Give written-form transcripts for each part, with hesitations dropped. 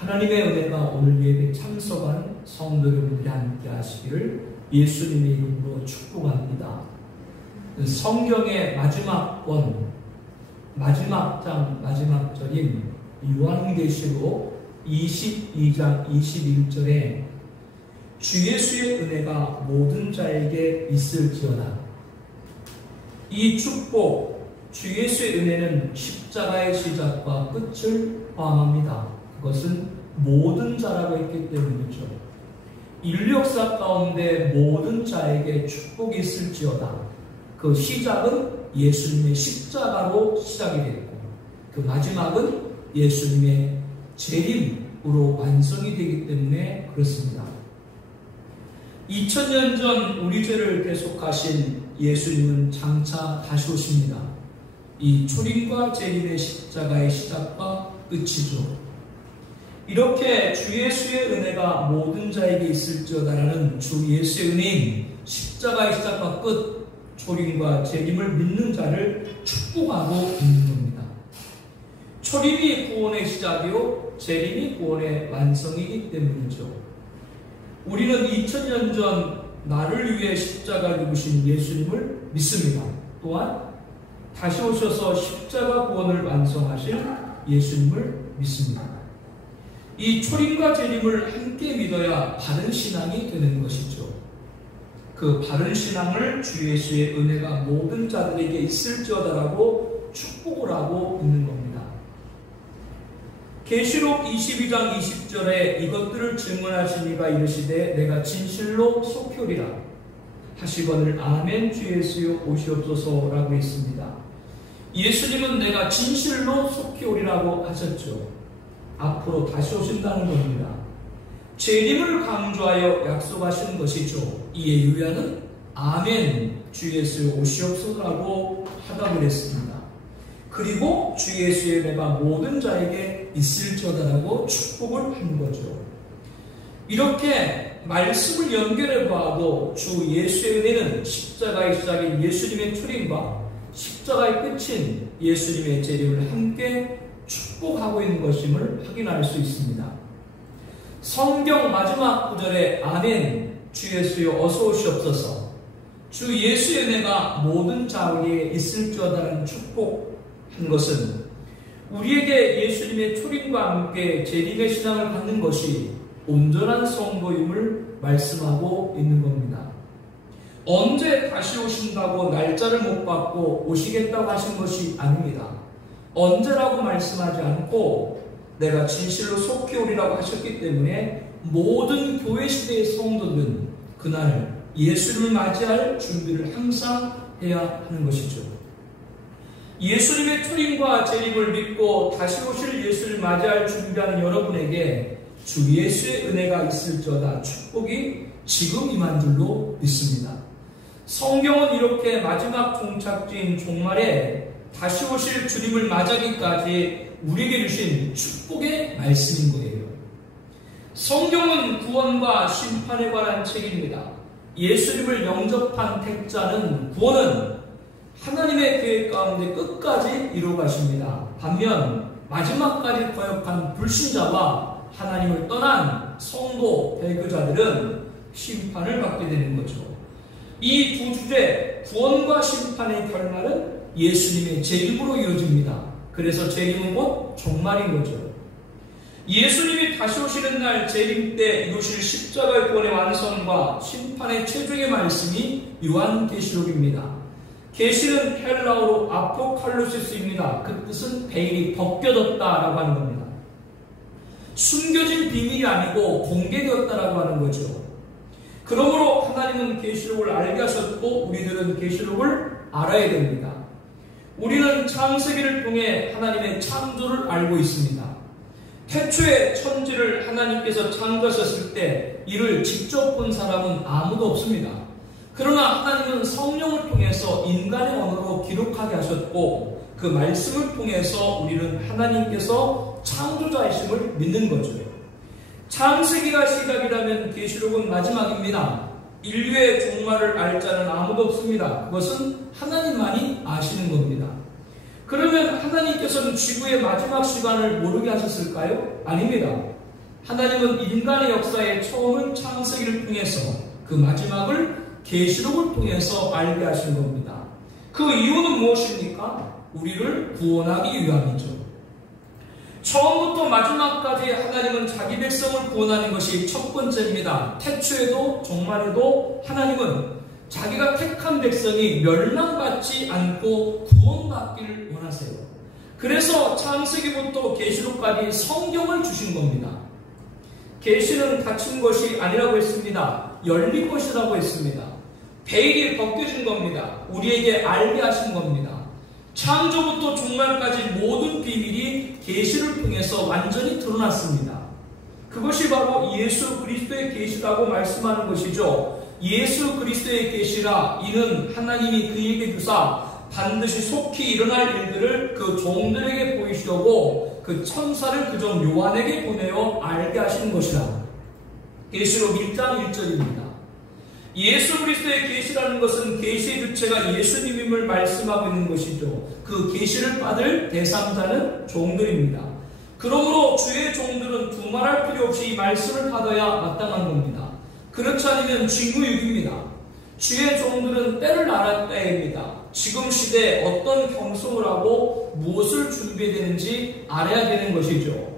하나님의 은혜가 오늘 예배 참석한 성도 여러분들이 함께 하시기를 예수님의 이름으로 축복합니다. 성경의 마지막 권, 마지막 장, 마지막 절인 요한계시록 22장 21절에 주 예수의 은혜가 모든 자에게 있을지어다. 이 축복, 주 예수의 은혜는 십자가의 시작과 끝을 포함합니다. 그것은 모든 자라고 했기 때문이죠. 인류 역사 가운데 모든 자에게 축복이 있을지어다. 그 시작은 예수님의 십자가로 시작이 됐고 그 마지막은 예수님의 재림으로 완성이 되기 때문에 그렇습니다. 2000년 전 우리 죄를 대속하신 예수님은 장차 다시 오십니다. 이 초림과 재림의 십자가의 시작과 끝이죠. 이렇게 주 예수의 은혜가 모든 자에게 있을지어다라는 주 예수의 은혜인 십자가의 시작과 끝, 초림과 재림을 믿는 자를 축복하고 있는 겁니다. 초림이 구원의 시작이요 재림이 구원의 완성이기 때문이죠. 우리는 2000년 전 나를 위해 십자가 죽으신 예수님을 믿습니다. 또한 다시 오셔서 십자가 구원을 완성하실 예수님을 믿습니다. 이 초림과 재림을 함께 믿어야 바른 신앙이 되는 것이죠. 그 바른 신앙을 주 예수의 은혜가 모든 자들에게 있을지어다라고 축복을 하고 있는 겁니다. 계시록 22장 20절에 이것들을 증언하신 이가 이르시되 내가 진실로 속히오리라 하시거늘 아멘 주 예수여 오시옵소서라고 했습니다. 예수님은 내가 진실로 속히오리라고 하셨죠. 앞으로 다시 오신다는 겁니다. 재림을 강조하여 약속하신 것이죠. 이에 유야는 아멘 주 예수여 오시옵소서라고 하다고 했습니다. 그리고 주 예수의 은혜가 모든 자에게 있을지어다라고 축복을 한 거죠. 이렇게 말씀을 연결해 봐도 주 예수의 은혜는 십자가의 시작인 예수님의 초림과 십자가의 끝인 예수님의 재림을 함께 축복하고 있는 것임을 확인할 수 있습니다. 성경 마지막 구절에 아멘 주 예수여 어서 오시옵소서 주 예수의 은혜가 모든 자에게 있을지어다라는 축복한 것은 우리에게 예수님의 초림과 함께 재림의 신앙을 갖는 것이 온전한 성도임을 말씀하고 있는 겁니다. 언제 다시 오신다고 날짜를 못 받고 오시겠다고 하신 것이 아닙니다. 언제라고 말씀하지 않고 내가 진실로 속히 오리라고 하셨기 때문에 모든 교회 시대의 성도들은 그날 예수님을 맞이할 준비를 항상 해야 하는 것이죠. 예수님의 초림과 재림을 믿고 다시 오실 예수를 맞이할 준비하는 여러분에게 주 예수의 은혜가 있을지어다 축복이 지금 임한 줄로 믿습니다. 성경은 이렇게 마지막 종착지인 종말에 다시 오실 주님을 맞이하기까지 우리에게 주신 축복의 말씀인 거예요. 성경은 구원과 심판에 관한 책입니다. 예수님을 영접한 택자는 구원은 하나님의 계획 가운데 끝까지 이루어 가십니다. 반면 마지막까지 거역한 불신자와 하나님을 떠난 성도 배교자들은 심판을 받게 되는 거죠. 이 두 주제 구원과 심판의 결말은 예수님의 재림으로 이루어집니다. 그래서 재림은 곧 종말인 거죠. 예수님이 다시 오시는 날 재림 때 이루실 십자가의 구원의 완성과 심판의 최종의 말씀이 요한계시록입니다. 계시는 헬라어로 아포칼리시스입니다. 그 뜻은 베일이 벗겨졌다라고 하는 겁니다. 숨겨진 비밀이 아니고 공개되었다라고 하는 거죠. 그러므로 하나님은 계시록을 알게 하셨고 우리들은 계시록을 알아야 됩니다. 우리는 창세기를 통해 하나님의 창조를 알고 있습니다. 태초에 천지를 하나님께서 창조하셨을 때 이를 직접 본 사람은 아무도 없습니다. 그러나 하나님은 성령을 통해서 인간의 언어로 기록하게 하셨고 그 말씀을 통해서 우리는 하나님께서 창조자이심을 믿는 거죠. 창세기가 시작이라면 계시록은 마지막입니다. 인류의 종말을 알 자는 아무도 없습니다. 그것은 하나님만이 아시는 겁니다. 그러면 하나님께서는 지구의 마지막 시간을 모르게 하셨을까요? 아닙니다. 하나님은 인간의 역사의 처음은 창세기를 통해서 그 마지막을 계시록을 통해서 알게 하신 겁니다. 그 이유는 무엇입니까? 우리를 구원하기 위함이죠. 처음부터 마지막까지 하나님은 자기 백성을 구원하는 것이 첫 번째입니다. 태초에도 종말에도 하나님은 자기가 택한 백성이 멸망받지 않고 구원받기를 원하세요. 그래서 창세기부터 계시록까지 성경을 주신 겁니다. 계시는 닫힌 것이 아니라고 했습니다. 열린 것이라고 했습니다. 베일이 벗겨진 겁니다. 우리에게 알게 하신 겁니다. 창조부터 종말까지 모든 비밀이 계시를 통해서 완전히 드러났습니다. 그것이 바로 예수 그리스도의 계시라고 말씀하는 것이죠. 예수 그리스도의 계시라 이는 하나님이 그에게 주사 반드시 속히 일어날 일들을 그 종들에게 보이시려고 그 천사를 그종 요한에게 보내어 알게 하시는 것이라. 계시록 1장 1절입니다. 예수 그리스도의 계시라는 것은 계시의 주체가 예수님임을 말씀하고 있는 것이죠. 그 계시를 받을 대상자는 종들입니다. 그러므로 주의 종들은 두말할 필요 없이 이 말씀을 받아야 마땅한 겁니다. 그렇지 않으면 징후유기입니다. 주의 종들은 때를 알았다야 합니다. 지금 시대에 어떤 경성을 하고 무엇을 준비해야 되는지 알아야 되는 것이죠.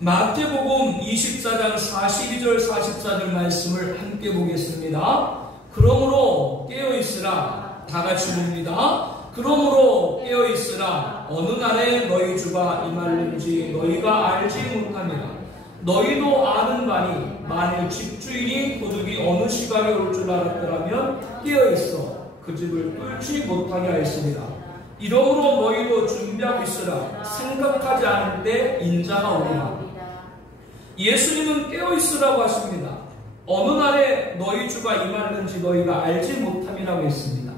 마태복음 24장 42절 44절 말씀을 함께 보겠습니다. 그러므로 깨어있으라. 다같이 봅니다. 그러므로 깨어있으라. 어느 날에 너희 주가 임할는지 너희가 알지 못함이라. 너희도 아는 바니 만일 집주인이 도둑이 어느 시간에 올 줄 알았더라면 깨어있어 그 집을 뚫지 못하게 하였으리라. 이러므로 너희도 준비하고 있으라. 생각하지 않을 때 인자가 오리라. 예수님은 깨어있으라고 하십니다. 어느 날에 너희 주가 임하는지 너희가 알지 못함이라고 했습니다.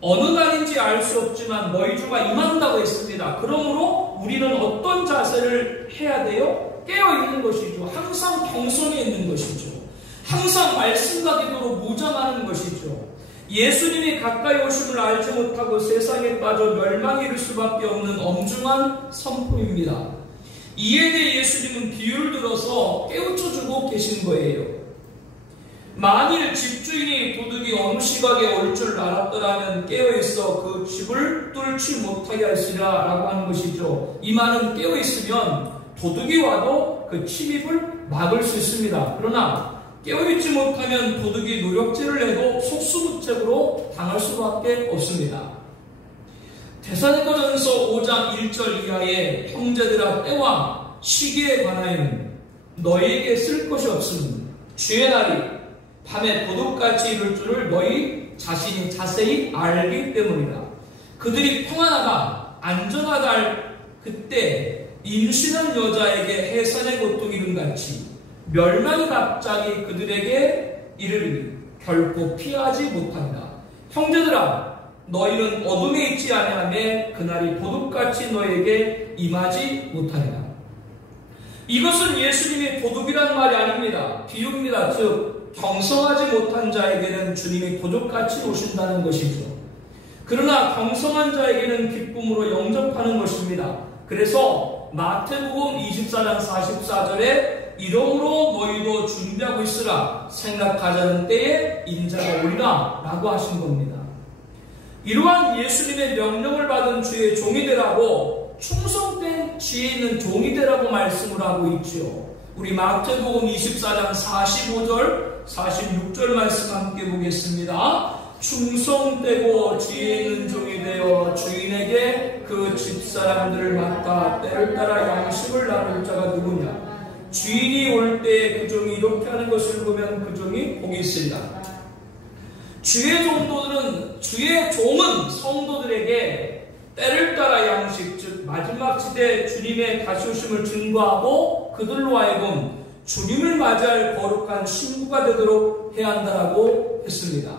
어느 날인지 알 수 없지만 너희 주가 임한다고 했습니다. 그러므로 우리는 어떤 자세를 해야 돼요? 깨어있는 것이죠. 항상 경성에 있는 것이죠. 항상 말씀과 기도로 무장하는 것이죠. 예수님이 가까이 오심을 알지 못하고 세상에 빠져 멸망에 이를 수밖에 없는 엄중한 선포입니다. 이에 대해 예수님은 비유를 들어서 깨우쳐주고 계신 거예요. 만일 집주인이 도둑이 어느 시각에 올 줄 알았더라면 깨어있어 그 집을 뚫지 못하게 하시라 라고 하는 것이죠. 이 말은 깨어있으면 도둑이 와도 그 침입을 막을 수 있습니다. 그러나 깨어있지 못하면 도둑이 노력질을 해도 속수무책으로 당할 수밖에 없습니다. 데살로니가전서 5장 1절 이하에 형제들아 때와 시기에 관하여는 너희에게 쓸 것이 없음. 주의 날이 밤에 도둑같이 이룰 줄을 너희 자신이 자세히 알기 때문이다. 그들이 평안하다 안전하다 할 그때 임신한 여자에게 해산의 고통이 이른같이 멸망이 갑자기 그들에게 이르리니 결코 피하지 못한다. 형제들아 너희는 어둠에 있지 아니하며 그날이 도둑같이 너희에게 임하지 못하리라. 이것은 예수님이 도둑이란 말이 아닙니다. 비유입니다. 즉 경성하지 못한 자에게는 주님이 도둑같이 오신다는 것이죠. 그러나 경성한 자에게는 기쁨으로 영접하는 것입니다. 그래서 마태복음 24장 44절에 이러므로 너희도 준비하고 있으라. 생각하자는 때에 인자가 오리라 라고 하신 겁니다. 이러한 예수님의 명령을 받은 주의 종이 되라고 충성된 지혜 있는 종이 되라고 말씀을 하고 있죠. 우리 마태복음 24장 45절 46절 말씀 함께 보겠습니다. 충성되고 지혜 있는 종이 되어 주인에게 그 집사람들을 맡아 때를 따라 양식을 나눌 자가 누구냐. 주인이 올 때 그 종이 이렇게 하는 것을 보면 그 종이 복이 있으리라. 주의 종은 성도들에게 때를 따라 양식, 즉 마지막 시대 주님의 다시 오심을 증거하고 그들로 하여금 주님을 맞이할 거룩한 신부가 되도록 해야 한다라고 했습니다.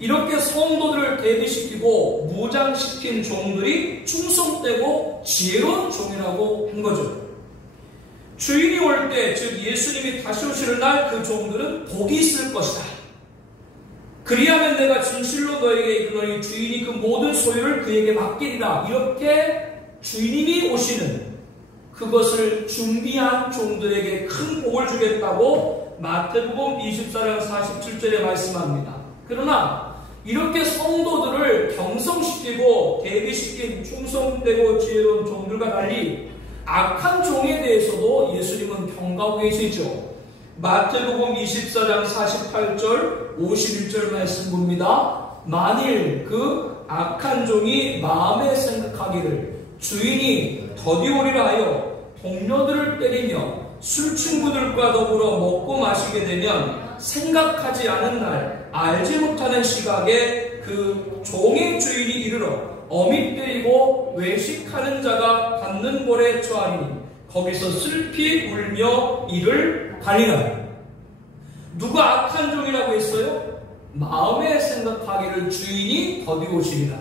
이렇게 성도들을 대비시키고 무장시킨 종들이 충성되고 지혜로운 종이라고 한 거죠. 주인이 올 때, 즉 예수님이 다시 오시는 날 그 종들은 복이 있을 것이다. 그리하면 내가 진실로 너에게 이르노니 주인이 그 모든 소유를 그에게 맡기리라. 이렇게 주인이 오시는 그것을 준비한 종들에게 큰 복을 주겠다고 마태복음 24장 47절에 말씀합니다. 그러나 이렇게 성도들을 경성시키고 대비시킨 충성되고 지혜로운 종들과 달리 악한 종에 대해서도 예수님은 경고하고 계시죠. 마태복음 24장 48절 51절 말씀 봅니다. 만일 그 악한 종이 마음에 생각하기를 주인이 더디 오리라 하여 동료들을 때리며 술 친구들과 더불어 먹고 마시게 되면 생각하지 않은 날 알지 못하는 시각에 그 종의 주인이 이르러 어미 때리고 외식하는 자가 받는 벌에 처하리니 거기서 슬피 울며 이를 갈리라. 누가 악한 종이라고 했어요? 마음에 생각하기를 주인이 더디 오시리라.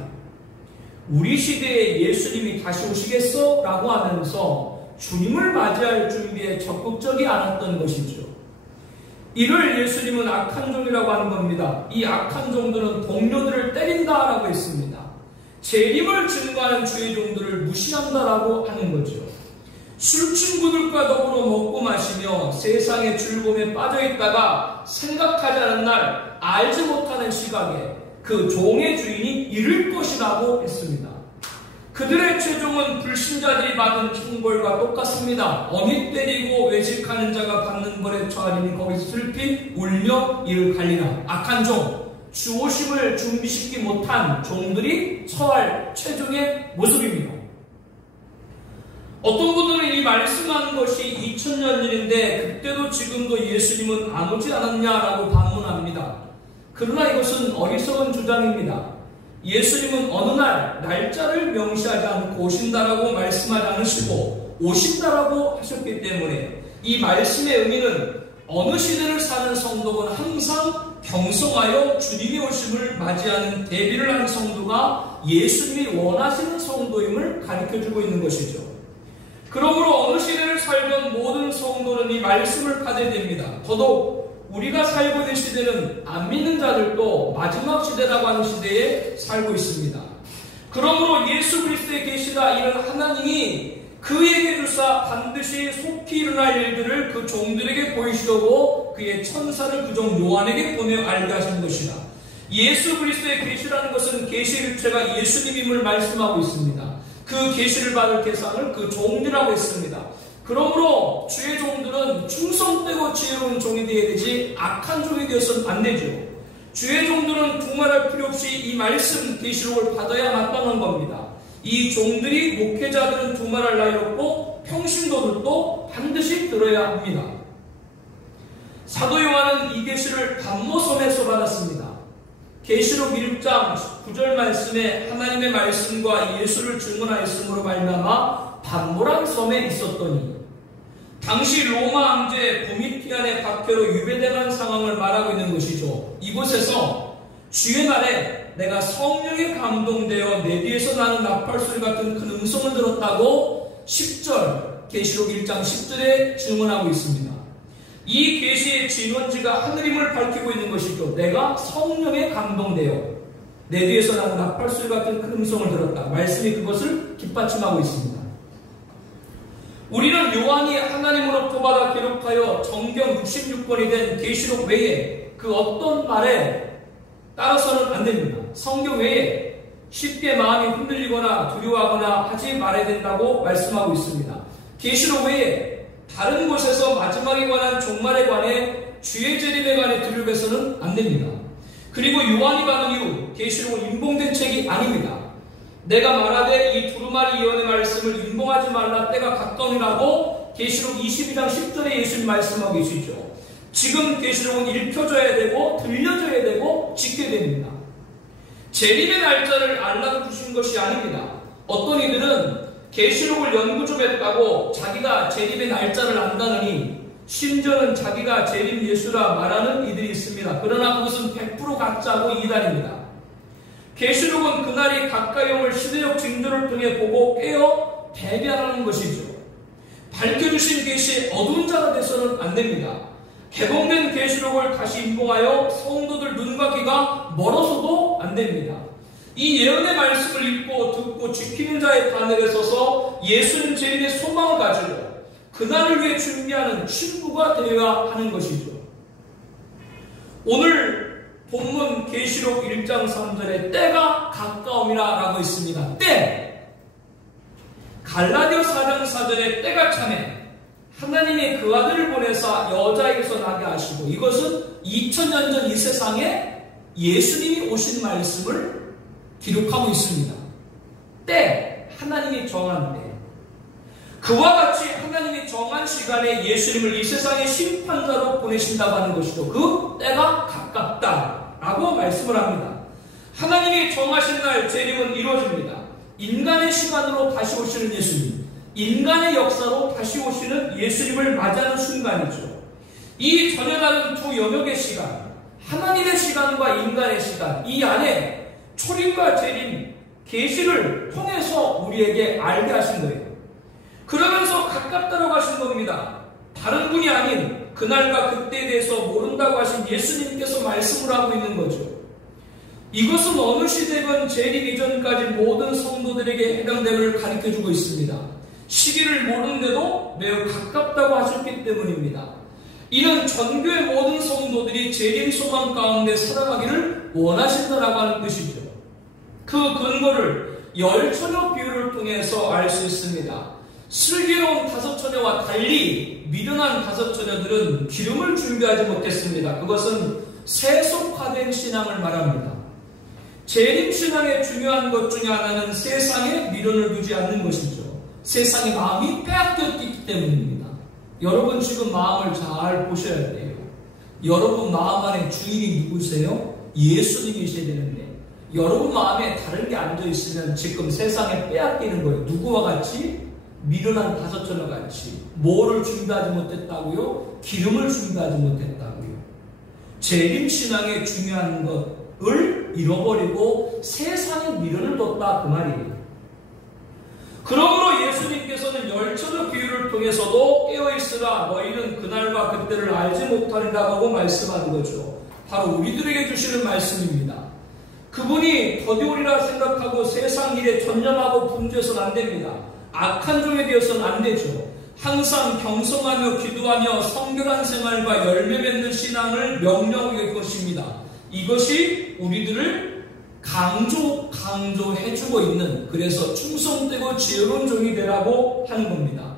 우리 시대에 예수님이 다시 오시겠어? 라고 하면서 주님을 맞이할 준비에 적극적이 않았던 것이죠. 이를 예수님은 악한 종이라고 하는 겁니다. 이 악한 종들은 동료들을 때린다라고 했습니다. 재림을 증거하는 주의 종들을 무시한다라고 하는 거죠. 술 친구들과 더불어 먹고 마시며 세상의 즐거움에 빠져있다가 생각하지 않은 날 알지 못하는 시각에 그 종의 주인이 이를 것이라고 했습니다. 그들의 최종은 불신자들이 받은 형벌과 똑같습니다. 어미 때리고 외식하는 자가 받는 벌에 처하리니 거기서 슬피 울며 이를 갈리라. 악한 종, 주오심을 준비시키지 못한 종들이 처할 최종의 모습입니다. 어떤 분들은 이 말씀하는 것이 2000년 일인데 그때도 지금도 예수님은 안 오지 않았냐라고 반문합니다. 그러나 이것은 어리석은 주장입니다. 예수님은 어느 날 날짜를 명시하지 않고 오신다라고 말씀하지 않으시고 오신다라고 하셨기 때문에 이 말씀의 의미는 어느 시대를 사는 성도는 항상 경성하여 주님의 오심을 맞이하는 대비를 하는 성도가 예수님이 원하시는 성도임을 가르쳐주고 있는 것이죠. 그러므로 어느 시대를 살던 모든 성도는 이 말씀을 받아야 됩니다. 더더욱 우리가 살고 있는 시대는 안 믿는 자들도 마지막 시대라고 하는 시대에 살고 있습니다. 그러므로 예수 그리스도에 계시다 이런 하나님이 그에게 주사 반드시 속히 일어날 일들을 그 종들에게 보이시려고 그의 천사를 그 종 요한에게 보내 알게 하신 것이다. 예수 그리스도에 계시라는 것은 계시의 일체가 예수님임을 말씀하고 있습니다. 그 계시를 받을 대상을 그 종들이라고 했습니다. 그러므로 주의 종들은 충성되고 지혜로운 종이 되어야 되지 악한 종이 되어서는 안 되죠. 주의 종들은 두말할 필요 없이 이 말씀 계시록을 받아야 마땅한 겁니다. 이 종들이 목회자들은 두말할 나위 없고 평신도들도 반드시 들어야 합니다. 사도 요한은 이 계시를 반모섬에서 받았습니다. 계시록 1장 9절 말씀에 하나님의 말씀과 예수를 증언하였으므로 말미암아 반모란 섬에 있었더니 당시 로마 황제 도미티안의 박해로 유배당한 상황을 말하고 있는 것이죠. 이곳에서 주의 날에 내가 성령에 감동되어 내 뒤에서 나는 나팔소리 같은 큰 음성을 들었다고 10절 계시록 1장 10절에 증언하고 있습니다. 이 계시의 진원지가 하늘임을 밝히고 있는 것이죠. 내가 성령에 감동되어 내 뒤에서 나는 나팔소리 같은 큰 음성을 들었다. 말씀이 그것을 뒷받침하고 있습니다. 우리는 요한이 하나님으로부터 받아 기록하여 정경 66권이 된 계시록 외에 그 어떤 말에 따라서는 안 됩니다. 성경 외에 쉽게 마음이 흔들리거나 두려워하거나 하지 말아야 된다고 말씀하고 있습니다. 계시록 외에 다른 곳에서 마지막에 관한 종말에 관해 주의 재림에 관해 들으려서는 안 됩니다. 그리고 요한이 받은 이후 계시록은 임봉된 책이 아닙니다. 내가 말하되 이 두루마리 예언의 말씀을 임봉하지 말라 때가 가까우니라고 계시록 22장 10절에 예수님 말씀하고 계시죠. 지금 계시록은 읽혀져야 되고 들려져야 되고 지켜야 됩니다. 재림의 날짜를 알라고 주신 것이 아닙니다. 어떤 이들은 계시록을 연구 좀 했다고 자기가 재림의 날짜를 안다느니 심지어는 자기가 재림 예수라 말하는 이들이 있습니다. 그러나 그것은 100% 가짜고 이단입니다. 계시록은 그날이 가까이 올 시대적 징조를 통해 보고 깨어 대변하는 것이죠. 밝혀주신 계시에 어두운 자가 돼서는 안 됩니다. 개봉된 계시록을 다시 임봉하여 성도들 눈과 귀가 멀어서도 안 됩니다. 이 예언의 말씀을 읽고 듣고 지키는 자의 바늘에 서서 예수님 재림의 소망을 가지고 그날을 위해 준비하는 친구가 되어야 하는 것이죠. 오늘 본문 계시록 1장 3절에 때가 가까움이라 라고 있습니다. 때! 갈라디아 4장 4절에 때가 차네 하나님이 그 아들을 보내사 여자에게서 나게 하시고, 이것은 2000년 전 이 세상에 예수님이 오신 말씀을 기록하고 있습니다. 때, 하나님이 정한 때. 그와 같이 하나님이 정한 시간에 예수님을 이 세상의 심판자로 보내신다고 하는 것이죠. 그 때가 가깝다라고 말씀을 합니다. 하나님이 정하신 날 재림은 이루어집니다. 인간의 시간으로 다시 오시는 예수님, 인간의 역사로 다시 오시는 예수님을 맞이하는 순간이죠. 이 전혀 다른 두 영역의 시간, 하나님의 시간과 인간의 시간, 이 안에 초림과 재림, 계시를 통해서 우리에게 알게 하신 거예요. 그러면서 가깝다라고 하신 겁니다. 다른 분이 아닌 그날과 그때에 대해서 모른다고 하신 예수님께서 말씀을 하고 있는 거죠. 이것은 어느 시대건 재림 이전까지 모든 성도들에게 해당됨을 가르쳐주고 있습니다. 시기를 모르는데도 매우 가깝다고 하셨기 때문입니다. 이는 전교의 모든 성도들이 재림 소망 가운데 살아가기를 원하신다라고 하는 뜻이죠. 그 근거를 열처녀 비유를 통해서 알 수 있습니다. 슬기로운 5처녀와 달리 미련한 5처녀들은 기름을 준비하지 못했습니다. 그것은 세속화된 신앙을 말합니다. 재림신앙의 중요한 것 중에 하나는 세상에 미련을 두지 않는 것이죠. 세상의 마음이 빼앗겼기 때문입니다. 여러분 지금 마음을 잘 보셔야 돼요. 여러분 마음 안에 주인이 누구세요? 예수님이셔야 되는데, 여러분 마음에 다른 게 앉아있으면 지금 세상에 빼앗기는 거예요. 누구와 같이? 미련한 5처녀 같이. 뭐를 준비하지 못했다고요? 기름을 준비하지 못했다고요. 재림신앙의 중요한 것을 잃어버리고 세상에 미련을 뒀다 그 말이에요. 그러므로 예수님께서는 열처녀 비유를 통해서도 깨어있으라 너희는 그날과 그때를 알지 못하리라고 말씀하는 거죠. 바로 우리들에게 주시는 말씀입니다. 그분이 더디오리라 생각하고 세상 일에 전념하고 분주해서는 안 됩니다. 악한 종이 되어서는 안 되죠. 항상 경성하며 기도하며 성결한 생활과 열매 맺는 신앙을 명령할 것입니다. 이것이 우리들을 강조해주고 있는, 그래서 충성되고 지혜로운 종이 되라고 하는 겁니다.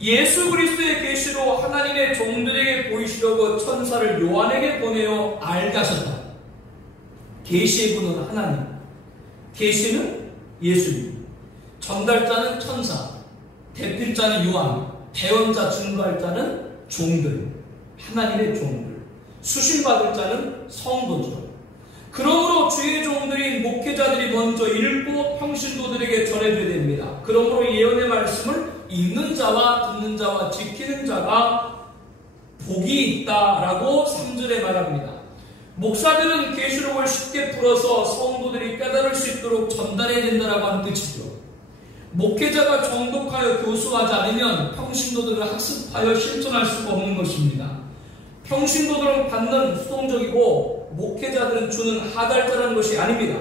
예수 그리스도의 계시로 하나님의 종들에게 보이시려고 천사를 요한에게 보내어 알게 하셨다. 계시의 분은 하나님, 계시는 예수님, 전달자는 천사, 대필자는 요한, 대언자 증거할 자는 종들, 하나님의 종들, 수신받을 자는 성도죠. 그러므로 주의 종들인 목회자들이 먼저 읽고 평신도들에게 전해줘야 됩니다. 그러므로 예언의 말씀을 읽는 자와 듣는 자와 지키는 자가 복이 있다라고 3절에 말합니다. 목사들은 계시록을 쉽게 풀어서 성도들이 깨달을 수 있도록 전달해야 된다라고 하는 뜻이죠. 목회자가 정독하여 교수하지 않으면 평신도들을 학습하여 실천할 수가 없는 것입니다. 평신도들은 받는 수동적이고 목회자들은 주는 하달자라는 것이 아닙니다.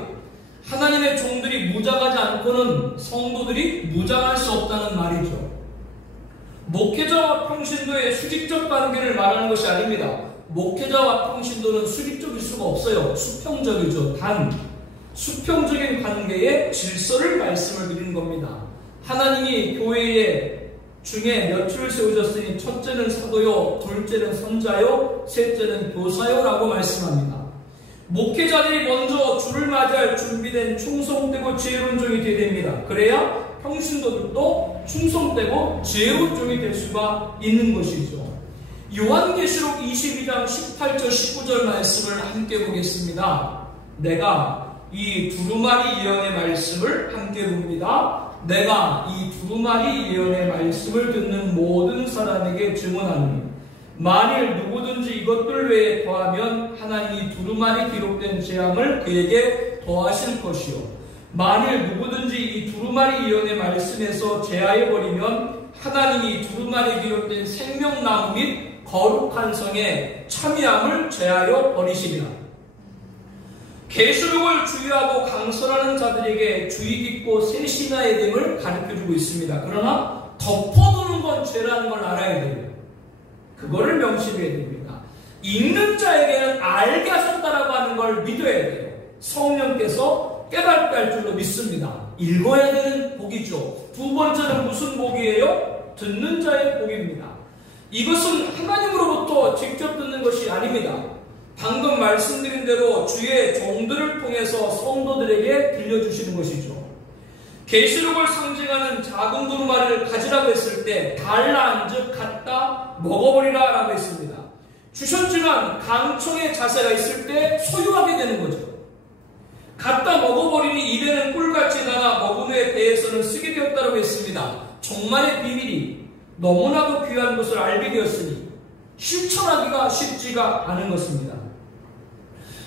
하나님의 종들이 무장하지 않고는 성도들이 무장할 수 없다는 말이죠. 목회자와 평신도의 수직적 관계를 말하는 것이 아닙니다. 목회자와 평신도는 수직적일 수가 없어요. 수평적이죠. 단 수평적인 관계의 질서를 말씀을 드리는 겁니다. 하나님이 교회에 중에 몇 줄을 세우셨으니 첫째는 사도요, 둘째는 선자요, 셋째는 교사요 라고 말씀합니다. 목회자들이 먼저 주를 맞이할 준비된 충성되고 지혜로운 종이 되어야 됩니다. 그래야 평신도들도 충성되고 지혜로운 종이 될 수가 있는 것이죠. 요한계시록 22장 18절 19절 말씀을 함께 보겠습니다. 내가 이 두루마리 예언의 말씀을 함께 봅니다. 내가 이 두루마리 예언의 말씀을 듣는 모든 사람에게 증언하노니 만일 누구든지 이것들 외에 더하면 하나님이 두루마리 기록된 재앙을 그에게 더하실 것이요 만일 누구든지 이 두루마리 예언의 말씀에서 제하여버리면 하나님이 두루마리 기록된 생명나무 및 거룩한 성에 참여함을 제하여 버리시리라. 계시록을 주의하고 강설하는 자들에게 주의 깊고 세심해야 됨을 가르쳐주고 있습니다. 그러나 덮어두는 건 죄라는 걸 알아야 돼요. 그거를 명심해야 됩니다. 읽는 자에게는 알게 하셨다라고 하는 걸 믿어야 돼요. 성령께서 깨닫게 할 줄로 믿습니다. 읽어야 되는 복이죠. 두 번째는 무슨 복이에요? 듣는 자의 복입니다. 이것은 하나님으로부터 직접 듣는 것이 아닙니다. 방금 말씀드린 대로 주의 종들을 통해서 성도들에게 들려주시는 것이죠. 계시록을 상징하는 작은 두루마리를 가지라고 했을 때 달라, 즉 갖다 먹어버리라 라고 했습니다. 주셨지만 강청의 자세가 있을 때 소유하게 되는 거죠. 갖다 먹어버리니 입에는 꿀같이 달아 먹은 후에 배에서는 쓰게 되었다고 했습니다. 종말의 비밀이 너무나도 귀한 것을 알게 되었으니 실천하기가 쉽지가 않은 것입니다.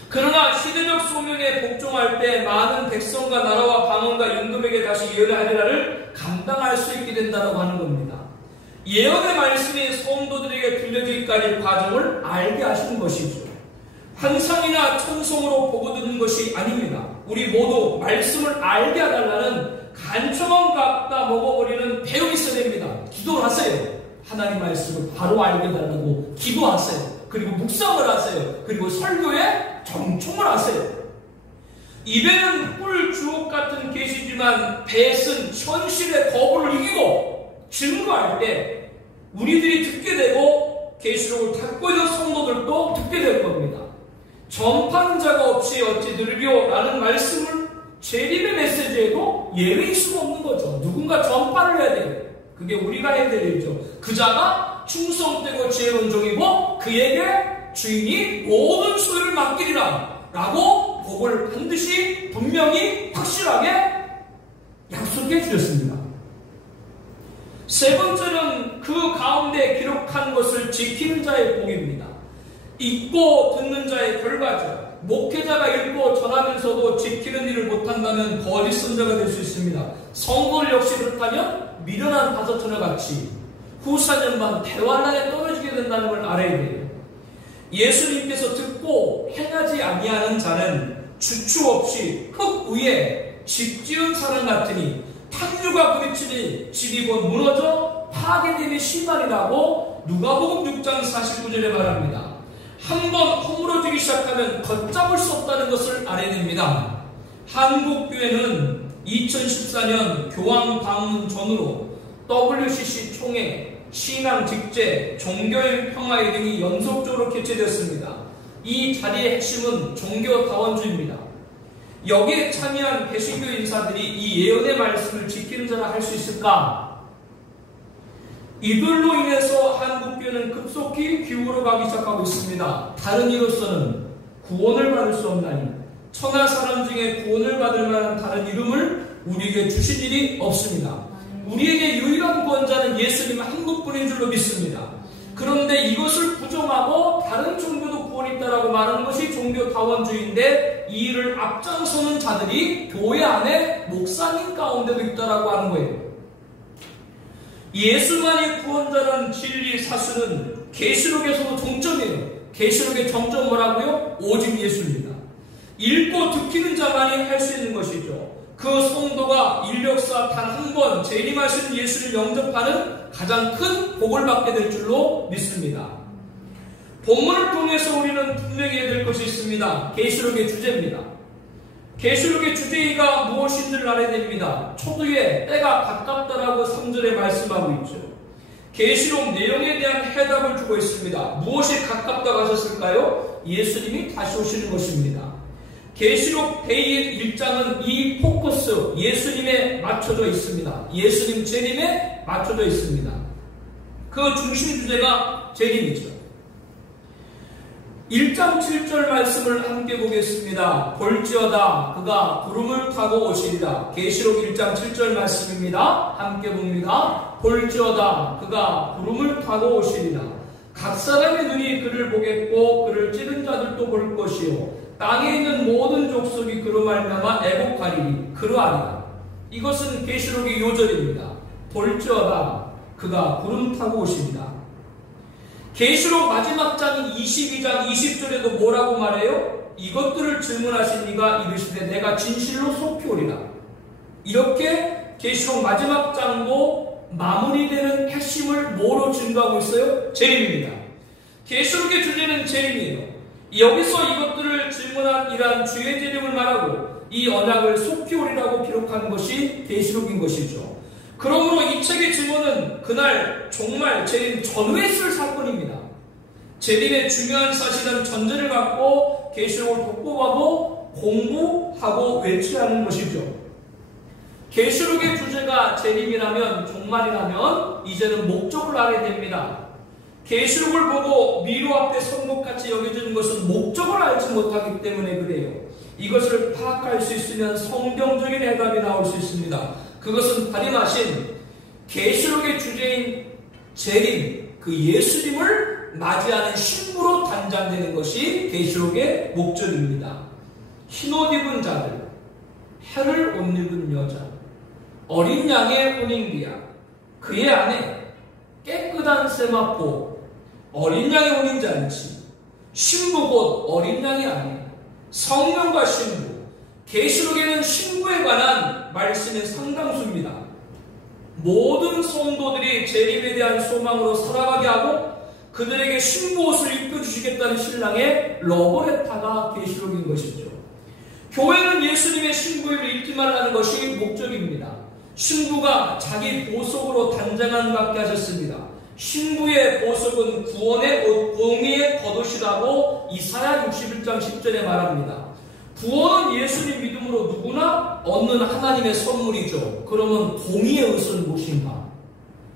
그러나 시대적 소명에 복종할 때 많은 백성과 나라와 방언과 임금에게 다시 예언하리라를 감당할 수 있게 된다고 하는 겁니다. 예언의 말씀이 성도들에게 들려지기까지 과정을 알게 하시는 것이죠. 환상이나 천성으로 보고 듣는 것이 아닙니다. 우리 모두 말씀을 알게 해달라는 간청한 갖다 먹어버리는 배움이 있어야 됩니다. 기도를 하세요. 하나님 말씀을 바로 알게 해달라고 기도하세요. 그리고 묵상을 하세요. 그리고 설교에 정총을 하세요. 입에는 꿀 주옥 같은 계시지만 배에는 현실의 거부를 이기고 증거할 때 우리들이 듣게 되고 계시록을 듣고 있는 성도들도 듣게 될 겁니다. 전파하는 자가 없이 어찌 들으려라는 말씀을 재림의 메시지에도 예외일 수가 없는 거죠. 누군가 전파를 해야 돼요. 그게 우리가 해야 될 일이죠. 그 자가 충성되고 지혜로운 종이고 그에게 주인이 모든 소유를 맡기리라 라고 복을 반드시 분명히 확실하게 약속해 주셨습니다. 세 번째는 그 가운데 기록한 것을 지키는 자의 복입니다. 읽고 듣는 자의 결과죠. 목회자가 읽고 전하면서도 지키는 일을 못한다면 거짓 선자가 될 수 있습니다. 성도들 역시 그렇다면 미련한 바저터널 같이 후사년만 대환란에 떨어지게 된다는 걸 알아야 돼요. 예수님께서 듣고 행하지 아니하는 자는 주추 없이 흙 위에 집 지은 사람 같으니 탕류가 부딪히니 집이 곧 무너져 파괴됨이 심하리라고 누가복음 6장 49절에 말합니다. 한번 허물어지기 시작하면 걷잡을 수 없다는 것을 알아야 됩니다. 한국교회는 2014년 교황 방문 전후로 WCC 총회, 신앙 직제, 종교의 평화회 등이 연속적으로 개최되었습니다. 이 자리의 핵심은 종교다원주의입니다. 여기에 참여한 개신교 인사들이 이 예언의 말씀을 지키는 자라 할 수 있을까? 이들로 인해서 한국교회는 급속히 기울어가기 시작하고 있습니다. 다른 이로서는 구원을 받을 수 없나니 천하 사람 중에 구원을 받을 만한 다른 이름을 우리에게 주신 일이 없습니다. 우리에게 유일한 구원자는 예수님 한 분뿐인 줄로 믿습니다. 그런데 이것을 부정하고 다른 종교도 구원이 있다라고 말하는 것이 종교다원주의인데 이 일을 앞장서는 자들이 교회 안에 목사님 가운데도 있다라고 하는 거예요. 예수만이 구원자라는 진리 사실은 계시록에서도 정점이에요. 계시록의 정점 뭐라고요? 오직 예수입니다. 읽고 듣기는 자만이 할 수 있는 것이죠. 그 성도가 인력사 단 한 번 재림하시는 예수를 영접하는 가장 큰 복을 받게 될 줄로 믿습니다. 본문을 통해서 우리는 분명히 해야 될 것이 있습니다. 계시록의 주제입니다. 계시록의 주제가 무엇인지를 알아야 됩니다. 초두에 때가 가깝다라고 3절에 말씀하고 있죠. 계시록 내용에 대한 해답을 주고 있습니다. 무엇이 가깝다고 하셨을까요? 예수님이 다시 오시는 것입니다. 계시록 제1장은 이 포커스 예수님에 맞춰져 있습니다. 예수님 재림에 맞춰져 있습니다. 그 중심 주제가 재림이죠. 1장 7절 말씀을 함께 보겠습니다. 볼지어다 그가 구름을 타고 오시리라. 계시록 1장 7절 말씀입니다. 함께 봅니다. 볼지어다 그가 구름을 타고 오시리라. 각 사람의 눈이 그를 보겠고 그를 찌른 자들도 볼 것이요 땅에 있는 모든 족속이 그로 말미암아 애곡하리니 그러하리라. 이것은 계시록의 요절입니다. 볼지어다 그가 구름 타고 오시리라. 계시록 마지막 장인 22장 20절에도 뭐라고 말해요? 이것들을 질문하시니가 이르시되 내가 진실로 속히오리라. 이렇게 계시록 마지막 장도 마무리되는 핵심을 뭐로 증거하고 있어요? 재림입니다. 계시록의 주제는 재림이에요. 여기서 이것들을 질문한 이러한 주의 재림을 말하고 이 언약을 속히오리라고 기록한 것이 계시록인 것이죠. 그러므로 이 책의 증거는 그날 정말 재림 전후에 있을 사건입니다. 재림의 중요한 사실은 전제를 갖고 계시록을 독보하고 공부하고 외치라는 것이죠. 계시록의 주제가 재림이라면, 종말이라면 이제는 목적을 알아야 됩니다. 계시록을 보고 미로 앞에 성목같이 여겨지는 것은 목적을 알지 못하기 때문에 그래요. 이것을 파악할 수 있으면 성경적인 해답이 나올 수 있습니다. 그것은 발임하신 계시록의 주제인 재림, 그 예수님을 맞이하는 신부로 단장되는 것이 계시록의 목적입니다. 흰옷 입은 자들, 해를 옷 입은 여자, 어린 양의 혼인기약, 그의 아내, 깨끗한 세마포, 어린 양의 혼인잔치, 신부 곧 어린 양의 아내, 성령과 신부. 계시록에는 신부에 관한 말씀의 상당수입니다. 모든 성도들이 재림에 대한 소망으로 살아가게 하고 그들에게 신부 옷을 입혀주시겠다는 신랑의 러브레타가 계시록인 것이죠. 교회는 예수님의 신부임을 잊지 말라는 것이 목적입니다. 신부가 자기 보석으로 단장한 것 같게 하셨습니다. 신부의 보석은 구원의 옷, 공의의 겉옷이라고 이사야 61장 10절에 말합니다. 구원은 예수님 믿음으로 누구나 얻는 하나님의 선물이죠. 그러면 공의의 옷은 무엇인가?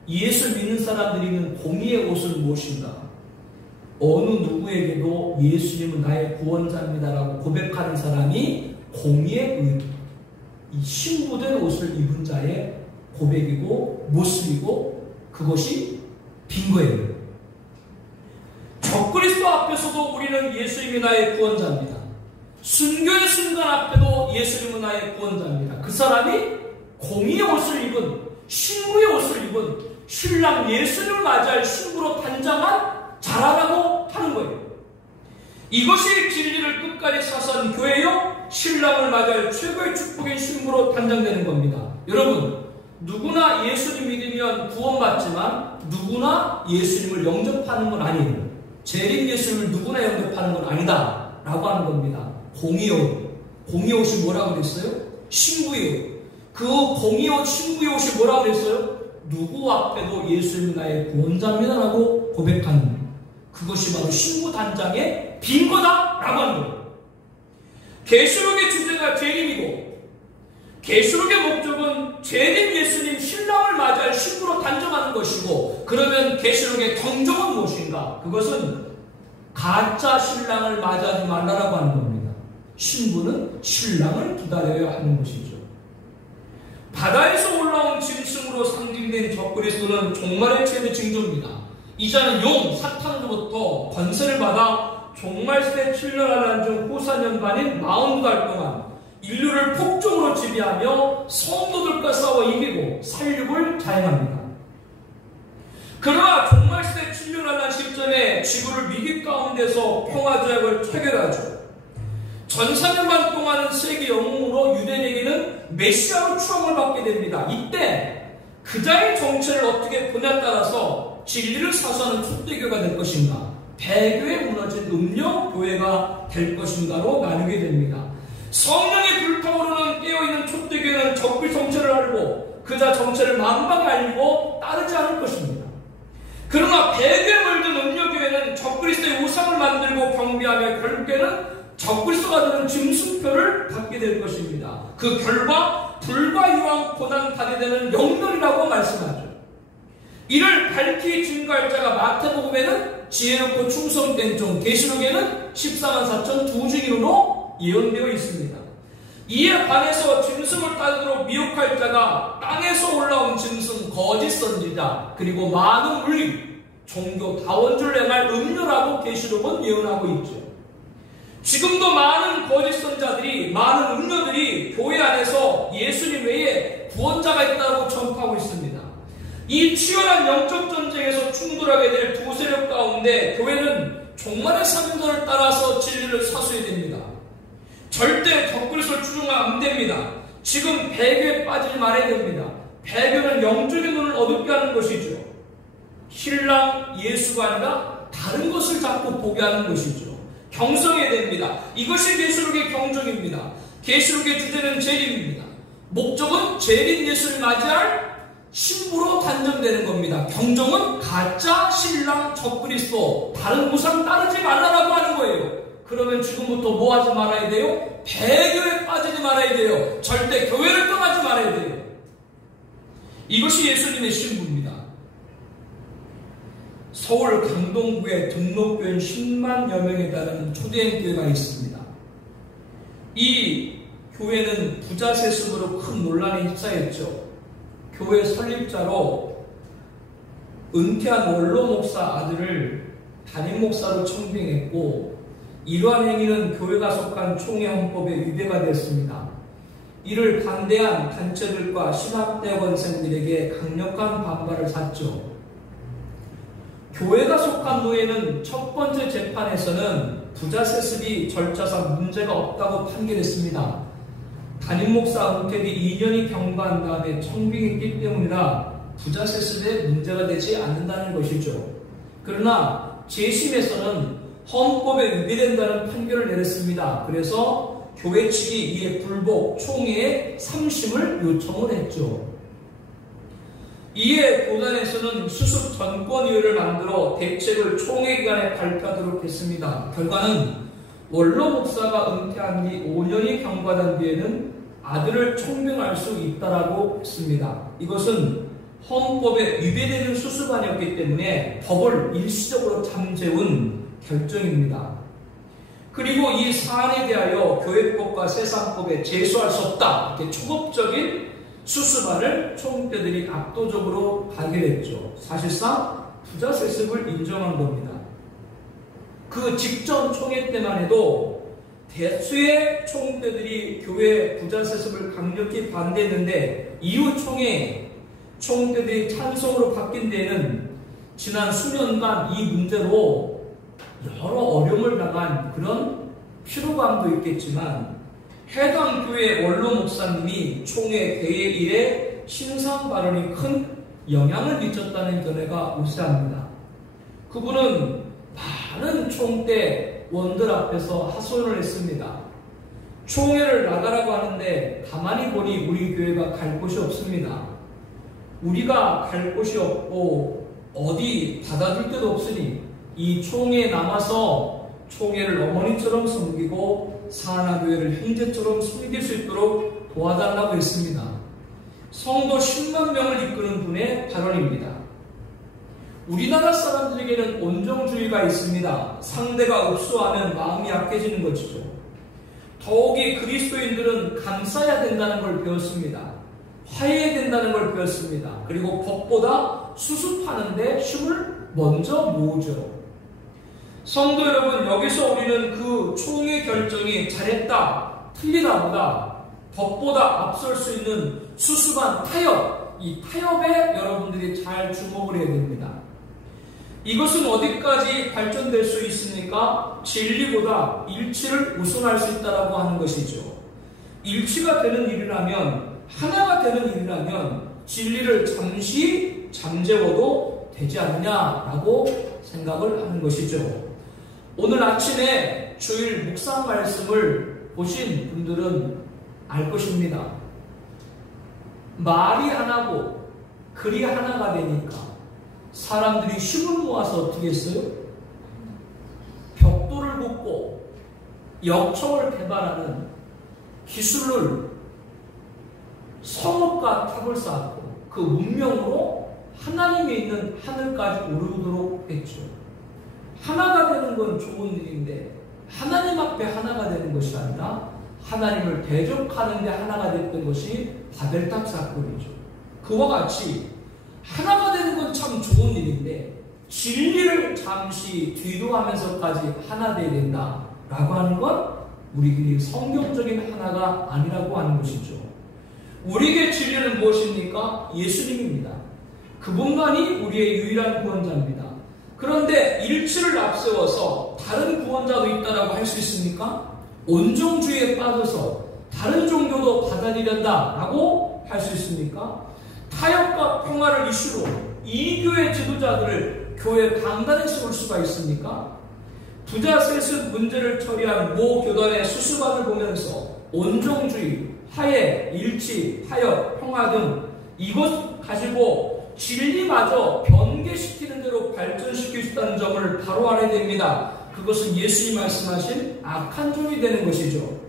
예수 믿는 사람들이 입는 공의의 옷은 무엇인가? 어느 누구에게도 예수님은 나의 구원자입니다라고 고백하는 사람이 공의의 의도, 이 신부된 옷을 입은 자의 고백이고 모습이고 그것이 빈 거예요. 적그리스도 앞에서도 우리는 예수님이 나의 구원자입니다. 순교의 순간 앞에도 예수님은 나의 구원자입니다. 그 사람이 공의의 옷을 입은, 신부의 옷을 입은 신랑 예수님을 맞이할 신부로 단장한 자라라고 하는 거예요. 이것이 진리를 끝까지 사수한 교회요, 신랑을 맞이할 최고의 축복인 신부로 단장되는 겁니다. 여러분, 누구나 예수님 믿으면 구원받지만 누구나 예수님을 영접하는 건 아니에요. 재림 예수님을 누구나 영접하는 건 아니다 라고 하는 겁니다. 공의의 옷이 뭐라고 그랬어요? 신부의 옷. 그 공의의 옷, 신부의 옷이 뭐라고 그랬어요? 누구 앞에도 예수님이 나의 구원자입니다 라고 고백하는, 그것이 바로 신부 단장의 빈 거다 라고 하는 거예요. 계시록의 주제가 재림이고 계시록의 목적은 재림 예수님 신랑을 맞이할 신부로 단정하는 것이고, 그러면 계시록의 정정은 무엇인가? 그것은 가짜 신랑을 맞이하지 말라라고 하는 겁니다. 신부는 신랑을 기다려야 하는 것이죠. 바다에서 올라온 짐승으로 상징된 적그리스도는 종말의 최대 징조입니다. 이 자는 용, 사탄으로부터 권세를 받아 종말세 7년 안에 중 후사년 반인 40달 동안 인류를 폭종으로 지배하며 성도들과 싸워 이기고 살육을 자행합니다. 그러나 종말세 7년 안에 시점에 지구를 위기 가운데서 평화조약을 체결하죠. 전사년만 동안은 세계 영웅으로 유대인에게는 메시아로 추앙을 받게 됩니다. 이때 그자의 정체를 어떻게 보냐에 따라서 진리를 사수하는 촛대교가 될 것인가, 배교에 무너진 음녀교회가 될 것인가로 나누게 됩니다. 성령이 불타오르는 깨어있는 촛대교회는 적그리 정체를 알고 그자 정체를 만방에 알리고 따르지 않을 것입니다. 그러나 배교에 물든 음녀교회는 적그리스도의 우상을 만들고 경배하며 결국에는 적그리스도가 되는 짐승표를 받게 될 것입니다. 그 결과 불과 유황 고난 받게 되는 영멸이라고 말씀하죠. 이를 밝히 증거할 자가 마태복음에는 지혜롭고 충성된 종, 계시록에는 14만 4천 두 증인으로 예언되어 있습니다. 이에 반해서 짐승을 따르도록 미혹할 자가 땅에서 올라온 짐승, 거짓 선지자, 그리고 많은 물리, 종교 다원주를 행할 음료라고 계시록은 예언하고 있죠. 지금도 많은 거짓 선자들이, 많은 음료들이 교회 안에서 예수님 외에 구원자가 있다고 전파하고 있습니다. 이 치열한 영적 전쟁에서 충돌하게 될 두 세력 가운데 교회는 종말의 사명자를 따라서 진리를 사수해야 됩니다. 절대 덧그릇을 추종하면 안 됩니다. 지금 배교에 빠지지 말아야 됩니다. 배교는 영적인 눈을 어둡게 하는 것이죠. 신랑 예수가 아니라 다른 것을 자꾸 보게 하는 것이죠. 경성해야 됩니다. 이것이 계시록의 경종입니다. 계시록의 주제는 재림입니다. 목적은 재림 예수를 맞이할 신부로 단정되는 겁니다. 경종은 가짜 신랑 적그리스도 다른 우상 따르지 말라라고 하는 거예요. 그러면 지금부터 뭐 하지 말아야 돼요? 배교에 빠지지 말아야 돼요. 절대 교회를 떠나지 말아야 돼요. 이것이 예수님의 신부입니다. 서울 강동구에 등록교인 10만여 명에 달하는 초대형 교회가 있습니다. 이 교회는 부자 세습으로 큰 논란에 휩싸였죠. 교회 설립자로 은퇴한 원로 목사 아들을 담임 목사로 청빙했고, 이러한 행위는 교회가 속한 총회 헌법에 위배가 됐습니다. 이를 반대한 단체들과 신학대학원생들에게 강력한 반발을 샀죠. 교회가 속한 노예는 첫 번째 재판에서는 부자 세습이 절차상 문제가 없다고 판결했습니다. 담임 목사 은퇴 뒤 2년이 경과한 다음에 청빙했기 때문이라 부자 세습에 문제가 되지 않는다는 것이죠. 그러나 재심에서는 헌법에 위배된다는 판결을 내렸습니다. 그래서 교회 측이 이에 불복 총회에 3심을 요청을 했죠. 이에 고단에서는 수습 전권위원회를 만들어 대책을 총회 기간에 발표하도록 했습니다. 결과는 원로 목사가 은퇴한 뒤 5년이 경과된 뒤에는 아들을 청빙할 수 있다라고 했습니다. 이것은 헌법에 위배되는 수습안이었기 때문에 법을 일시적으로 잠재운 결정입니다. 그리고 이 사안에 대하여 교회법과 세상법에 제소할 수 없다, 이렇게 초법적인 수습안을 총대들이 압도적으로 가결했죠. 사실상 부자 세습을 인정한 겁니다. 그 직전 총회 때만 해도 대수의 총대들이 교회 부자 세습을 강력히 반대했는데, 이후 총회 총대들이 찬성으로 바뀐 데에는 지난 수년간 이 문제로 여러 어려움을 당한 그런 피로감도 있겠지만, 해당 교회 원로 목사님이 총회 대회 일에 신상 발언이 큰 영향을 미쳤다는 견해가 우세합니다. 그분은 많은 총대 원들 앞에서 하소연을 했습니다. 총회를 나가라고 하는데 가만히 보니 우리 교회가 갈 곳이 없습니다. 우리가 갈 곳이 없고 어디 받아줄 데도 없으니 이 총회에 남아서 총회를 어머니처럼 섬기고 사하나교회를 형제처럼 섬길 수 있도록 도와달라고 했습니다. 성도 10만 명을 이끄는 분의 발언입니다. 우리나라 사람들에게는 온정주의가 있습니다. 상대가 읍소하면 마음이 약해지는 것이죠. 더욱이 그리스도인들은 감싸야 된다는 걸 배웠습니다. 화해해야 된다는 걸 배웠습니다. 그리고 법보다 수습하는 데 힘을 먼저 모으죠. 성도 여러분, 여기서 우리는 그 총회 결정이 잘했다, 틀리다보다 법보다 앞설 수 있는 수습한 타협, 이 타협에 여러분들이 잘 주목을 해야 됩니다. 이것은 어디까지 발전될 수 있습니까? 진리보다 일치를 우선할 수 있다고 하는 것이죠. 일치가 되는 일이라면, 하나가 되는 일이라면 진리를 잠시 잠재워도 되지 않느냐라고 생각을 하는 것이죠. 오늘 아침에 주일 묵상 말씀을 보신 분들은 알 것입니다. 말이 하나고 글이 하나가 되니까 사람들이 힘을 모아서 어떻게 했어요? 벽돌을 붓고 역청을 개발하는 기술을, 성읍과 탑을 쌓고 그 문명으로 하나님이 있는 하늘까지 오르도록 했죠. 하나가 되는 건 좋은 일인데 하나님 앞에 하나가 되는 것이 아니라 하나님을 대적하는 데 하나가 됐던 것이 바벨탑 사건이죠. 그와 같이 하나가 되는 건 참 좋은 일인데 진리를 잠시 뒤로하면서까지 하나 되어야 된다라고 하는 건 우리들이 성경적인 하나가 아니라고 하는 것이죠. 우리에게 진리는 무엇입니까? 예수님입니다. 그분만이 우리의 유일한 구원자입니다. 그런데 일치를 앞세워서 다른 구원자도 있다라고 할 수 있습니까? 온종주의에 빠져서 다른 종교도 받아들인다 라고 할 수 있습니까? 타협과 평화를 이슈로 이교의 지도자들을 교회 강단에 세울 수가 있습니까? 부자 셋은 문제를 처리한 모 교단의 수수관을 보면서 온종주의, 화해, 일치, 타협, 평화 등 이것 가지고 진리마저 변개시키는 대로 발전시킬 수 있다는 점을 바로 알아야 됩니다. 그것은 예수님이 말씀하신 악한 종이 되는 것이죠.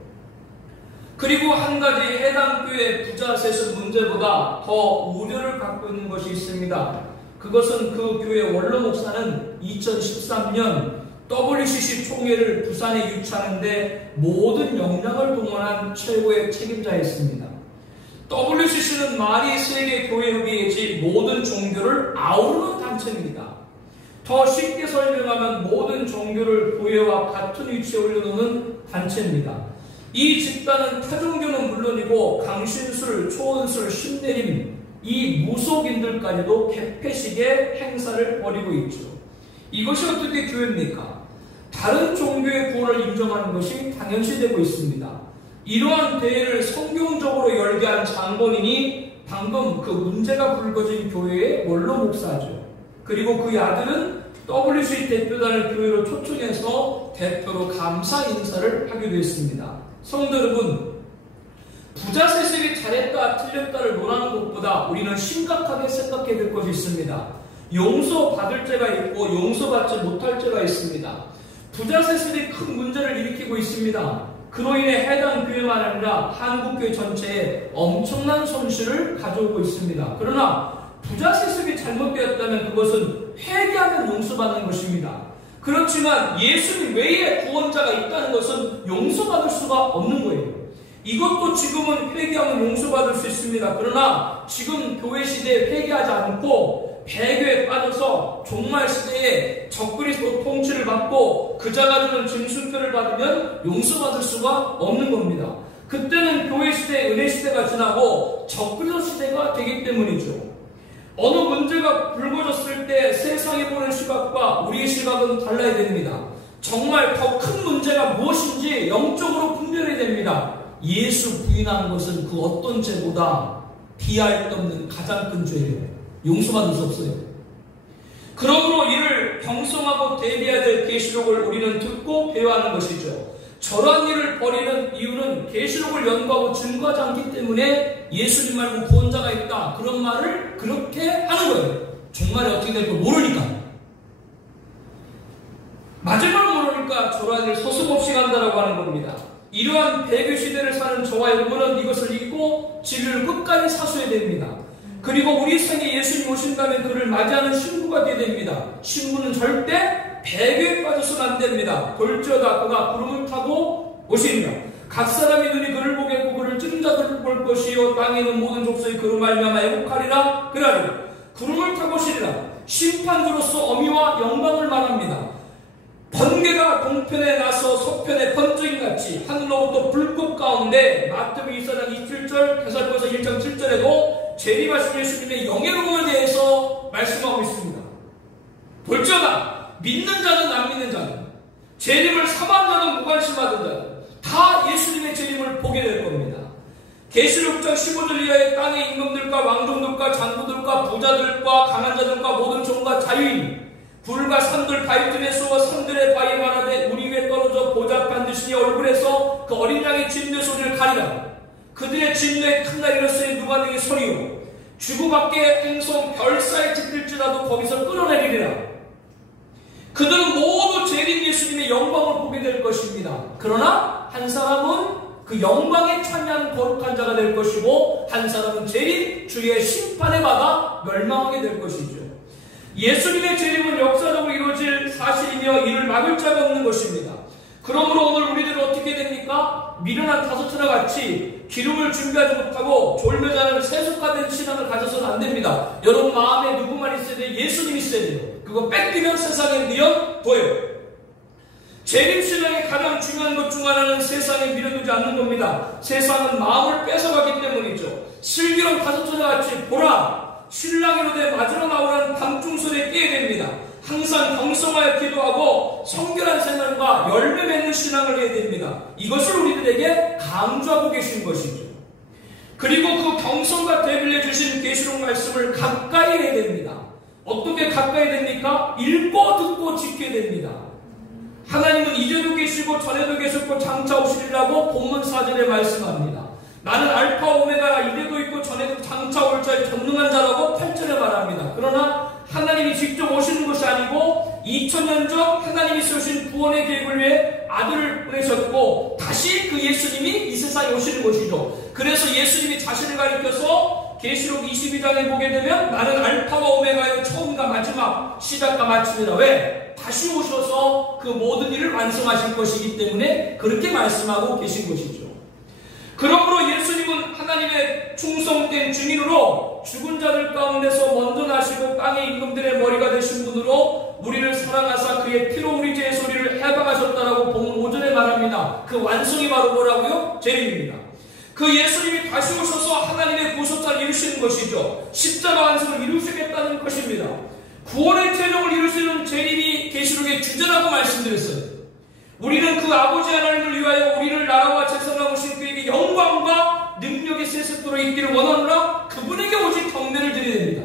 그리고 한 가지 해당 교회 부자 셋은 문제보다 더 우려를 갖고 있는 것이 있습니다. 그것은 그 교회 원로 목사는 2013년 WCC 총회를 부산에 유치하는데 모든 역량을 동원한 최고의 책임자였습니다. WCC는 말이 세계 교회협의회지 모든 종교를 아우르는 단체입니다. 더 쉽게 설명하면 모든 종교를 교회와 같은 위치에 올려놓는 단체입니다. 이 집단은 타종교는 물론이고 강신술, 초원술, 신내림 이 무속인들까지도 개폐식의 행사를 벌이고 있죠. 이것이 어떻게 교회입니까? 다른 종교의 구원을 인정하는 것이 당연시되고 있습니다. 이러한 대회를 성경적으로 열게 한 장본인이 방금 그 문제가 불거진 교회의 원로 목사죠. 그리고 그의 아들은 WC 대표단을 교회로 초청해서 대표로 감사 인사를 하기도 했습니다. 성도 여러분, 부자 세습이 잘했다 틀렸다를 논하는 것보다 우리는 심각하게 생각해야 될 것이 있습니다. 용서받을 죄가 있고 용서받지 못할 죄가 있습니다. 부자 세습이 큰 문제를 일으키고 있습니다. 그로 인해 해당 교회만 아니라 한국교회 전체에 엄청난 손실을 가져오고 있습니다. 그러나 부자 세습이 잘못되었다면 그것은 회개하면 용서받는 것입니다. 그렇지만 예수님 외에 구원자가 있다는 것은 용서받을 수가 없는 거예요. 이것도 지금은 회개하면 용서받을 수 있습니다. 그러나 지금 교회 시대에 회개하지 않고 배교에 빠져서 종말 시대에 적그리스도 통치를 받고 그자가 주는 짐승표를 받으면 용서받을 수가 없는 겁니다. 그때는 교회 시대, 은혜 시대가 지나고 적그리스도 시대가 되기 때문이죠. 어느 문제가 불거졌을 때 세상이 보는 시각과 우리의 시각은 달라야 됩니다. 정말 더 큰 문제가 무엇인지 영적으로 분별해야 됩니다. 예수 부인하는 것은 그 어떤 죄보다 비할 데 없는 가장 큰 죄예요. 용서받을 수 없어요. 그러므로 이를 경성하고 대비해야 될 계시록을 우리는 듣고 배워하는 것이죠. 저러한 일을 벌이는 이유는 계시록을 연구하고 증거하지 않기 때문에 예수님 말고 구원자가 있다 그런 말을 그렇게 하는 거예요. 종말이 어떻게 될지 모르니까. 마지막을 모르니까 저러한 일 서슴없이 간다라고 하는 겁니다. 이러한 배교 시대를 사는 저와 여러분은 이것을 읽고 진리를 끝까지 사수해야 됩니다. 그리고 우리 생에 예수님 오신다면 그를 맞이하는 신부가 되어야 됩니다. 신부는 절대 배교에 빠져서는 안 됩니다. 볼지어다 그가 구름을 타고 오시리라. 각 사람이 눈이 그를 보겠고 그를 찌른 자들을 볼 것이요 땅에 있는 모든 족속이 그로 말미암아 애곡하리라 그러리라. 구름을 타고 오시리라. 심판주로서 어미와 영광을 말합니다. 번개가 동편에 나서 서편에 번쩍인 같이 하늘로부터 불꽃 가운데 마태복음 24장 27절 데살로니가서 1장 7절에도 재림하신 예수님의 영예로움에 대해서 말씀하고 있습니다. 볼지어다 믿는 자는 안 믿는 자는 재림을 사모하는 자는 무관심하던 자는 다 예수님의 재림을 보게 될 겁니다. 계시록 6장 15절 이하의 땅의 임금들과 왕족들과 장부들과 부자들과 강한 자들과 모든 종과 자유인 불과 산들 바위들에 쏘아 산들의 바위에 말하되 우리 위에 떨어져 보좌 반드시 얼굴에서 그 어린 양의 진노의 소리를 가리라. 그들의 진노의 큰 날 이르렀으니 누가 내게 서리요 주구밖에 행성 별사에 짙을지라도 거기서 끌어내리리라. 그들은 모두 재림 예수님의 영광을 보게 될 것입니다. 그러나 한 사람은 그 영광에 참여한 거룩한 자가 될 것이고 한 사람은 재림 주의 심판에 받아 멸망하게 될 것이죠. 예수님의 재림은 역사적으로 이루어질 사실이며 이를 막을 자가 없는 것입니다. 그러므로 오늘 우리들은 어떻게 됩니까? 미련한 다섯처나 같이 기름을 준비하지 못하고 졸며 자는 세속화된 신앙을 가져서는 안 됩니다. 여러분 마음에 누구만 있어야 돼요? 예수님이 있어야 돼요. 그거 뺏기면 세상에 미련 보여요. 재림신앙의 가장 중요한 것 중 하나는 세상에 미련두지 않는 겁니다. 세상은 마음을 뺏어가기 때문이죠. 슬기로운 다섯처나 같이 보라 신랑이로 돼 맞으러 나오라는 밤중설에 깨야 됩니다. 항상 경성하여 기도하고 성결한 생활과 신앙과 열매 맺는 신앙을 해야 됩니다. 이것을 우리들에게 강조하고 계신 것이죠. 그리고 그 경성과 대비해 주신 계시록 말씀을 가까이 해야 됩니다. 어떻게 가까이 됩니까? 읽고 듣고 지켜야 됩니다. 하나님은 이제도 계시고 전에도 계셨고 장차 오시리라고 본문 4절에 말씀합니다. 나는 알파 오메가라, 이제도 있고 전에도 장차 올 자의 전능한 자라고 8절에 말합니다. 그러나 하나님이 직접 오시는 것이 아니고 2000년 전 하나님이 세우신 구원의 계획을 위해 아들을 보내셨고 다시 그 예수님이 이 세상에 오시는 것이죠. 그래서 예수님이 자신을 가리켜서 계시록 22장에 보게 되면 나는 알파와 오메가의 처음과 마지막, 시작과 마침이다. 왜? 다시 오셔서 그 모든 일을 완성하실 것이기 때문에 그렇게 말씀하고 계신 것이죠. 그러므로 예수님은 하나님의 충성된 증인으로 죽은 자들 가운데서 먼저 나시고 땅의 임금들의 머리가 되신 분으로 우리를 사랑하사 그의 피로 우리 죄의 소리를 해방하셨다라고 본문 5절에 말합니다. 그 완성이 바로 뭐라고요? 재림입니다. 그 예수님이 다시 오셔서 하나님의 구속사를 이루시는 것이죠. 십자가 완성을 이루시겠다는 것입니다. 구원의 최종을 이루시는 재림이 계시록의 주제라고 말씀드렸어요. 우리는 그 아버지 하나님을 위하여 우리를 나라와 재산을 오신 그에게 영광과 능력이 세세토록 있기를 원하노라 그분에게 오직 경배를 드려야 됩니다.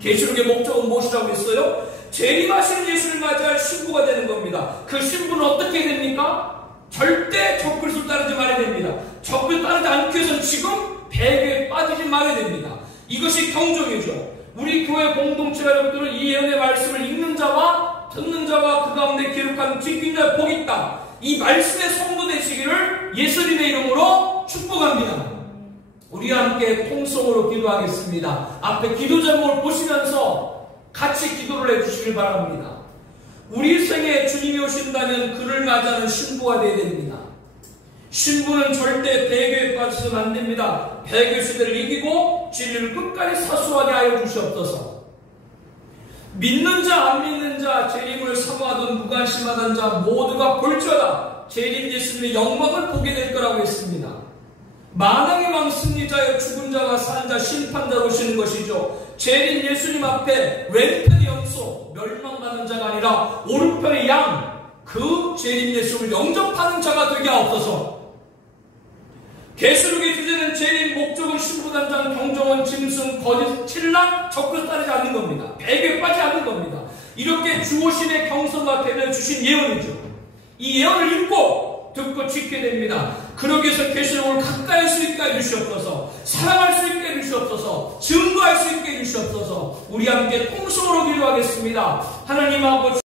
계시록의 목적은 무엇이라고 했어요? 재림하시는 예수를 맞이할 신부가 되는 겁니다. 그 신부는 어떻게 됩니까? 절대 적그리스도를 따르지 말아야 됩니다. 적그리스도를 따르지 않기 위해서는 지금 배교에 빠지지 말아야 됩니다. 이것이 경종이죠. 우리 교회 공동체 가족들은 이 예언의 말씀을 읽는 자와 듣는 자와 그 가운데 기록한 지킨 자의 복이 있다. 이 말씀의 성도 되시기를 예수님의 이름으로 축복합니다. 우리와 함께 통성으로 기도하겠습니다. 앞에 기도 제목을 보시면서 같이 기도를 해주시길 바랍니다. 우리 생에 주님이 오신다면 그를 맞이하는 신부가 되어야 됩니다. 신부는 절대 배교에 빠져서는 안 됩니다. 배교 시대를 이기고 진리를 끝까지 사수하게 하여 주시옵소서. 믿는 자 안 믿는 자 재림을 사모하던 무관심하던 자 모두가 볼지어다 재림 예수님의 영광을 보게 될 거라고 했습니다. 만왕의 왕 승리자여 죽은 자와 산 자 심판자로 오시는 것이죠. 재림 예수님 앞에 왼편의 염소 멸망받는 자가 아니라 오른편의 양 그 재림 예수를 영접하는 자가 되게 하옵소서. 계시록의 주제는 재림, 목적은 신부단장, 경정원, 짐승, 거짓, 신랑, 적그리스도 따르지 않는 겁니다. 배교에 빠지지 않는 겁니다. 이렇게 주오신의 경성과 대변 주신 예언이죠. 이 예언을 읽고 듣고 지켜야 됩니다. 그러기 위해서 계시록을 가까이 할 수 있게 해주시옵소서. 사랑할 수 있게 해주시옵소서. 증거할 수 있게 해주시옵소서. 우리 함께 통성으로 기도하겠습니다. 하나님 아버지